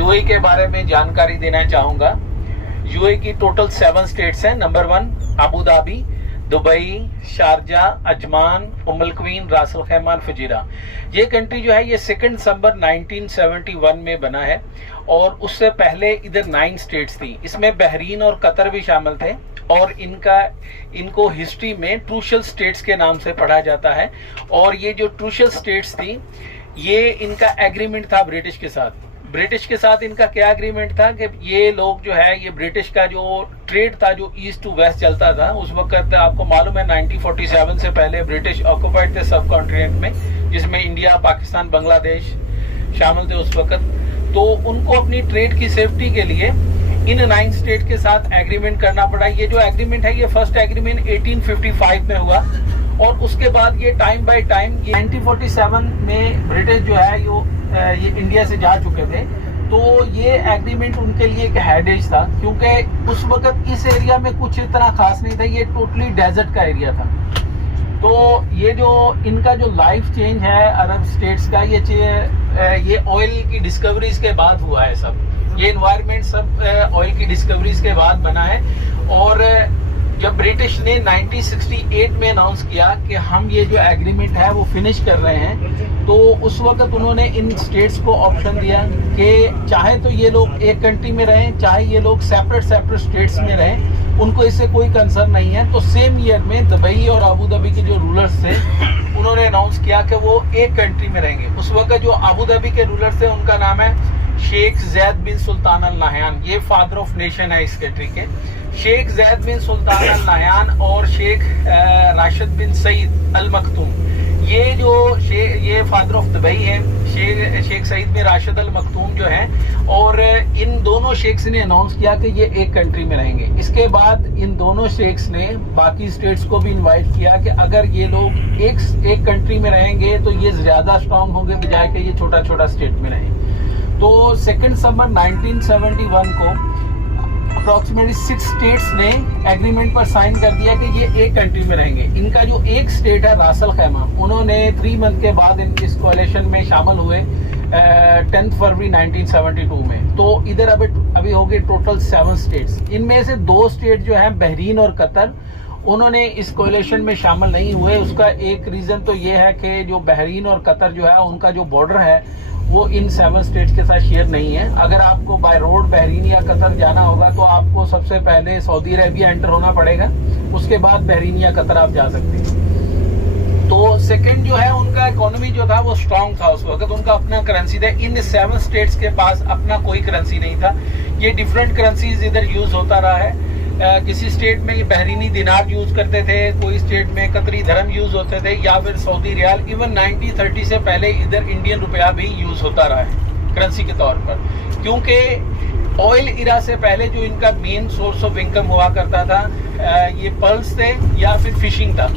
UAE के बारे में जानकारी देना चाहूंगा। यूएई की टोटल 7 स्टेट्स हैं। Number 1 Abu Dhabi, Dubai, Sharjah, Ajman, Umm al Quwain, Ras Al खैमा, फजीरा। ये कंट्री जो है ये 2 दिसंबर 1971 में बना है और उससे पहले इधर 9 स्टेट्स थी। इसमें बहरीन और कतर भी शामिल थे और इनको हिस्ट्री में ट्रूशल स्टेट्स के नाम से पढ़ा जाता है। और ये जो ट्रूशल स्टेट्स थी ये इनका एग्रीमेंट था ब्रिटिश के साथ। ब्रिटिश के साथ इनका क्या एग्रीमेंट था कि ये लोग जो है ये ब्रिटिश का जो ट्रेड था जो ईस्ट टू वेस्ट चलता था उस वक्त, आपको मालूम है 1947 से पहले ब्रिटिश ऑक्युपाइड थे सब कॉन्टिनेंट में, जिसमें इंडिया, पाकिस्तान, बांग्लादेश शामिल थे उस वक्त। तो उनको अपनी ट्रेड की सेफ्टी के लिए इन 9 स्टेट के साथ एग्रीमेंट करना पड़ा। ये जो एग्रीमेंट है ये फर्स्ट एग्रीमेंट 1855 में हुआ और उसके बाद ये टाइम बाय टाइम 1947 में ब्रिटिश जो है ये इंडिया से जा चुके थे। तो ये एग्रीमेंट उनके लिए एक हेडेज था क्योंकि उस वक्त इस एरिया में कुछ इतना खास नहीं था, ये टोटली डेजर्ट का एरिया था। तो ये जो इनका जो लाइफ चेंज है अरब स्टेट्स का ये ऑयल की डिस्कवरीज के बाद हुआ है। सब ये एनवायरनमेंट सब ऑयल की डिस्कवरीज के बाद बना है। और जब ब्रिटिश ने 1968 में अनाउंस किया कि हम ये जो एग्रीमेंट है वो फिनिश कर रहे हैं, तो उस वक्त उन्होंने इन स्टेट्स को ऑप्शन दिया कि चाहे तो ये लोग एक कंट्री में रहें, चाहे ये लोग सेपरेट स्टेट्स में रहें, उनको इससे कोई कंसर्न नहीं है। तो सेम ईयर में दुबई और अबू धाबी के जो रूलर्स थे उन्होंने अनाउंस किया कि वो एक कंट्री में रहेंगे। उस वक्त जो अबू धाबी के रूलर्स थे उनका नाम है शेख जैद बिन सुल्तान अल नहयान। ये फादर ऑफ नेशन है इस कंट्री के। शेख जैद बिन सुल्तान अल नहयान और शेख राशिद बिन सईद अल मखतूम, ये फादर ऑफ दुबई है। शेख सईद बिन राशिद अल मखतूम जो है, और इन दोनों शेख्स ने अनाउंस किया कि ये एक कंट्री में रहेंगे। इसके बाद इन दोनों शेख्स ने बाकी स्टेट्स को भी इनवाइट किया कि अगर ये लोग एक कंट्री में रहेंगे तो ये ज्यादा स्ट्रांग होंगे बजाय कि ये छोटा छोटा स्टेट में रहें। तो 2 दिसंबर 1971 को अप्रोक्सीमेटली 6 स्टेट्स ने एग्रीमेंट पर साइन कर दिया कि ये एक कंट्री में रहेंगे। इनका जो एक स्टेट है रास अल खैमा, उन्होंने 3 मंथ के बाद इस कोalition में शामिल हुए 10 फरवरी 1972 में। तो इधर अभी हो गए टोटल 7 स्टेट्स। इनमें से 2 स्टेट जो है बहरीन और कतर, उन्होंने इस कोalition में शामिल नहीं हुए। उसका एक रीजन तो ये है कि जो बहरीन और कतर जो है उनका जो बॉर्डर है वो इन 7 स्टेट्स के साथ शेयर नहीं है। अगर आपको बाय रोड बहरीन या कतर जाना होगा तो आपको सबसे पहले सऊदी अरेबिया एंटर होना पड़ेगा, उसके बाद बहरीन या कतर आप जा सकते हैं। तो सेकंड जो है उनका इकोनॉमी जो था वो स्ट्रांग था उस वक्त, उनका अपना करेंसी था। इन 7 स्टेट्स के पास अपना कोई करेंसी नहीं था। ये डिफरेंट करेंसीज इधर यूज होता रहा है। किसी स्टेट में बहरीनी दिनार यूज करते थे, कोई स्टेट में कतरी धर्म यूज होते थे या फिर सऊदी रियाल। इवन 1930 से पहले इधर इंडियन रुपया भी यूज होता रहा है करेंसी के तौर पर, क्योंकि ऑयल इरा से पहले जो इनका मेन सोर्स ऑफ इनकम हुआ करता था ये पर्ल्स थे या फिर फिशिंग था।